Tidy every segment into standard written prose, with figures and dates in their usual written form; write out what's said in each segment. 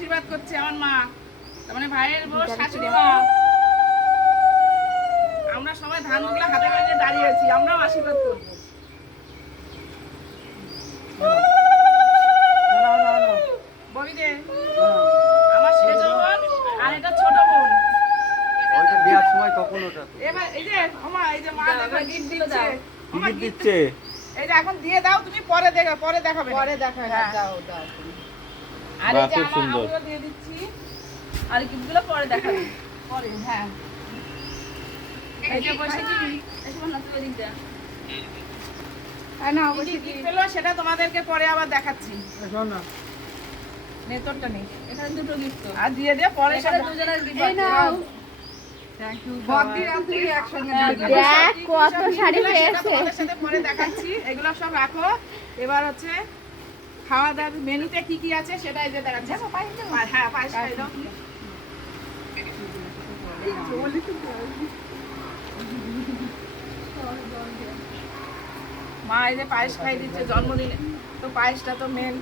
আশীর্বাদ করছে আমার মা, তার মানে ভাইয়ের বউ শাশুড়ি মা। আমরা সবাই ধানগুলো হাতে করে নিয়ে দাঁড়িয়ে আছি, আমরাও আশীর্বাদ করবো। ববিদে, আমার সেজ বোন আর এটা ছোট বোন। ওইটা দেওয়ার সময় তখন ওটা এবার এই যে ওমা, এই যে মা দেখো গিফট দিচ্ছে। ওমা টিকিট দিচ্ছে। এই যে এখন দিয়ে দাও, তুমি পরে দেখাবে, পরে দেখাবে, পরে দেখা হ্যাঁ। দাও দাও। আর এই বাহ, যে খুব সুন্দর। আমিও দিয়ে দিচ্ছি আর গিফটগুলো পরে দেখাবে। পরে। হ্যাঁ, এই যে বসে কি এসব না তুই দিক দে। না অবশ্যই কি পেলো সেটা তোমাদেরকে পরে আবার দেখাচ্ছি। শোন না। নেতরটা নেই, এখানে দুটো গিফট তো। আর দিয়ে দিয়ে পরে এখানে সব দুজনের গিফট এই নাও। থ্যাংক ইউ বদ্দি রাত্রি একসঙ্গে দেখ কত শাড়ি পেয়েছে। তোমাদের সাথে পরে দেখাচ্ছি, এগুলো সব রাখো। এবার হচ্ছে খাওয়া দাওয়ার মেনুতে কি কি আছে সেটা এই যে দেখাচ্ছি। আর হ্যাঁ, পায়েস খাই দাও। মা এই যে পায়েস খাই দিচ্ছে জন্মদিনে, তো পায়েসটা তো মেন।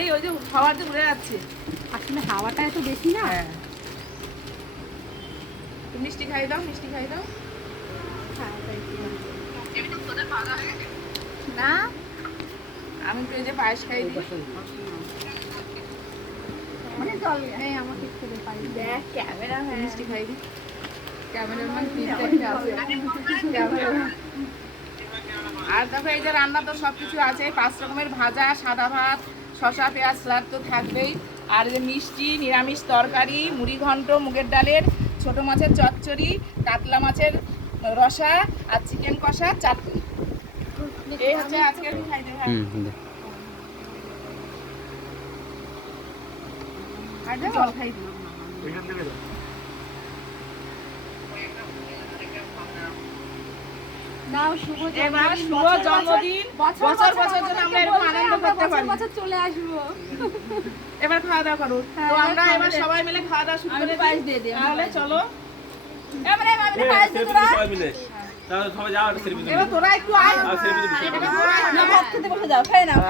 এই ওই যে খাওয়াতে উড়ে যাচ্ছে। আসলে হাওয়াটা এত বেশি না। হ্যাঁ, তুমি মিষ্টি খাই দাও, মিষ্টি খাই দাও। না আমি তো এই যে পায়েস খাই দিই। মানে জল এই আমাকে একটু দে পাই। দেখ ক্যামেরা মিষ্টি খাই দিই। ক্যামেরাম্যান তিনটা আছে। ক্যামেরাম্যান আর দেখো এই যে রান্না তো সবকিছু আছে, 5 রকমের ভাজা, সাদা ভাত, শসা পেঁয়াজ স্যালাড তো থাকবেই। আর এই যে মিষ্টি, নিরামিষ তরকারি, মুড়ি ঘন্ট, মুগের ডালের, ছোট মাছের চচ্চড়ি, কাতলা মাছের রসা আর চিকেন কষা, চাটনি। এই হচ্ছে আজকের খাইতে। আর জল খাই দিই। এখান থেকে দাও। নাও শুভ এবার শুভ জন্মদিন, বছর বছর যেন আমরা এরকম আনন্দ করতে পারি। বছর চলে আসবো। এবার খাওয়া দাওয়া করো। তো আমরা এবার সবাই মিলে খাওয়া দাওয়া শুরু করে পায়েস দিয়ে দিই। তাহলে চলো। এবারে পায়েস দিয়ে তোরা। সবাই মিলে। তাহলে সবাই যাও একটা সেলফি এবার তোরা একটু আয়। আর সেলফি এবার তোরা না ভাত খেতে বসে যাও, খাই নাও।